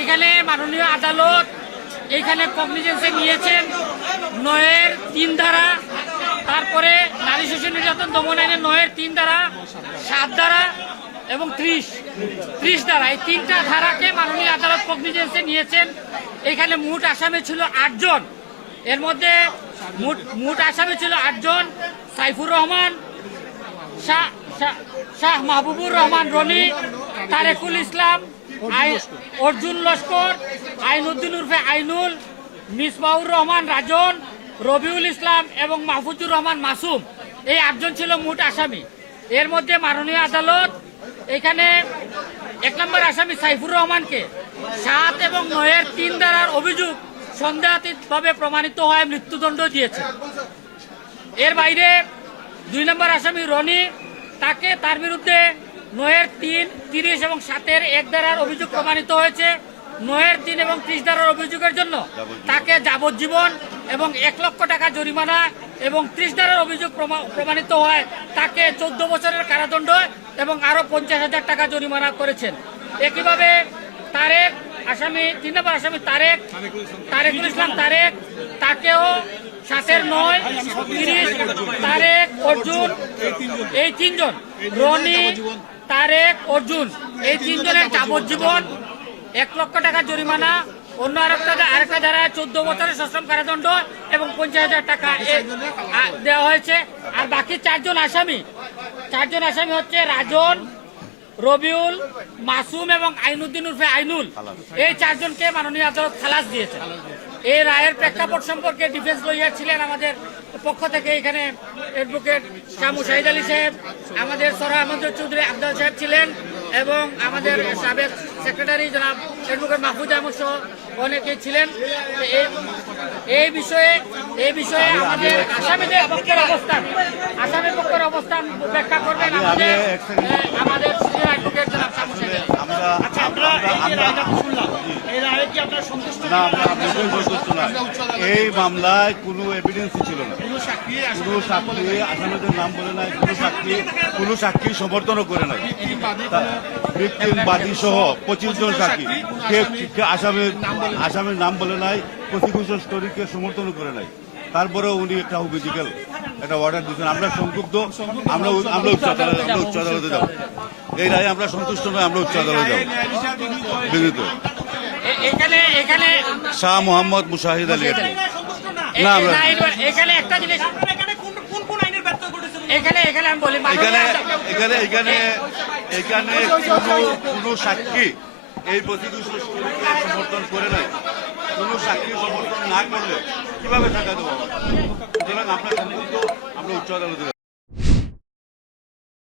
এখানে মাননীয় আদালত এখানে কগনিজেন্সে নিয়েছেন 9-এর 3 ধারা, তারপরে নারী শিশু নির্যাতন দমন আইনের 9-এর 3 ধারা, 7 ধারা এবং 30 ধারা, এই 3টা ধারাকে মাননীয় আদালত কগনিজেন্সে নিয়েছেন। এখানে মোট আসামি ছিল 8 জন। এর মধ্যে মোট আসামি ছিল 8 জন। সাইফুর রহমান, শাহ মাহবুবুর রহমান রনি, তারেকুল ইসলাম, অর্জুন লস্কর, আইনুদ্দিন উর্ফে আইনুল, মিসবাউর রহমান রাজন, রবিউল ইসলাম এবং মাহফুজুর রহমান মাসুম, এই 8 জন ছিল মোট আসামি। এর মধ্যে মাননীয় আদালত এখানে 1 নম্বর আসামি সাইফুর রহমানকে 7 এবং 9-এর 3 ধারার অভিযোগ সন্দেহাতীতভাবে প্রমাণিত হয় মৃত্যুদণ্ড দিয়েছে। এর বাইরে 2 নম্বর আসামি রনি, তার বিরুদ্ধে 9-এর 3, 30 এবং 7-এর 1 ধারার অভিযোগ প্রমাণিত হয়েছে। 9-এর 3 এবং 30 ধারার অভিযোগের জন্য তাকে যাবজ্জীবন এবং 1 লক্ষ টাকা জরিমানা এবং 30 ধারার অভিযোগ প্রমাণিত হয় তাকে 14 বছরের কারাদণ্ড এবং আরো 50,000 টাকা জরিমানা করেছেন। একইভাবে তারেক আসামি 3 নম্বর আসামি তারেকুল ইসলাম তারেক, তাকেও 7-এর 9, 30, তারেক, অর্জুন, এই 3 জন, রনি, তারেক, অর্জুন, এই 3 জনের যাবজ্জীবন, 1 লক্ষ টাকা জরিমানা, অন্য আরেকটা ধারায় 14 বছরের সশ্রম কারাদণ্ড এবং 50,000 টাকা দেওয়া হয়েছে। আর বাকি 4 জন আসামি হচ্ছে রাজন, রবিউল, মাসুম এবং আইনুদ্দিন উর্ফে আইনুল, এই 4 জনকে মাননীয় আদালত খালাস দিয়েছে। এই রায়ের প্রেক্ষাপট সম্পর্কে ডিফেন্স লয়ার ছিলেন আমাদের পক্ষ থেকে এখানে অ্যাডভোকেট শাহ মুশাহিদ আলী সাহেব, আমাদের সরহ আহমদ চৌধুরী আবদাল সাহেব ছিলেন এবং আমাদের সাবেক সেক্রেটারি জনাব অ্যাডভোকেট মাহফুজ আহমদ সহ অনেকেই ছিলেন। এই বিষয়ে আমাদের আসামিদের পক্ষের অবস্থান ব্যাখ্যা করবেন আমাদের সিনিয়র অ্যাডভোকেট জনাব শাহ মুশাহিদ আলী। আচ্ছা, আমরা এই রায়টা শুনলাম, এই রায়ে কি আপনারা সন্তুষ্ট? না, আমরা সন্তুষ্ট না। এই মামলায় কোনো এভিডেন্সই ছিল না, কোনো সাক্ষী আসামিদের নাম বলে নাই, কোনো সাক্ষী সমর্থনও করে নাই। বাদী সহ 25 জন সাক্ষী আসামির নাম বলে নাই, প্রসিকিউশন স্টোরিকে সমর্থনও করে নাই। তারপরেও উনি একটা একটা অর্ডার দিচ্ছেন। আমরা সংক্ষুব্ধ, আমরা উচ্চ আদালতে যাব। এই রায়ে আমরা সন্তুষ্ট নয়, আমরা উচ্চ আদালতে যাব। বিনীত শাহ মোহাম্মদ মুশাহিদ আলী। না, এখানে একটা জিনিস, এখানে আমি বলি, এখানে কোনো সাক্ষী এই প্রসিকিউশন সমর্থন করে নাই। কোনো সাক্ষী সমর্থন না করলে কিভাবে টাকা দেবো? সুতরাং আমরা উচ্চ আদালতে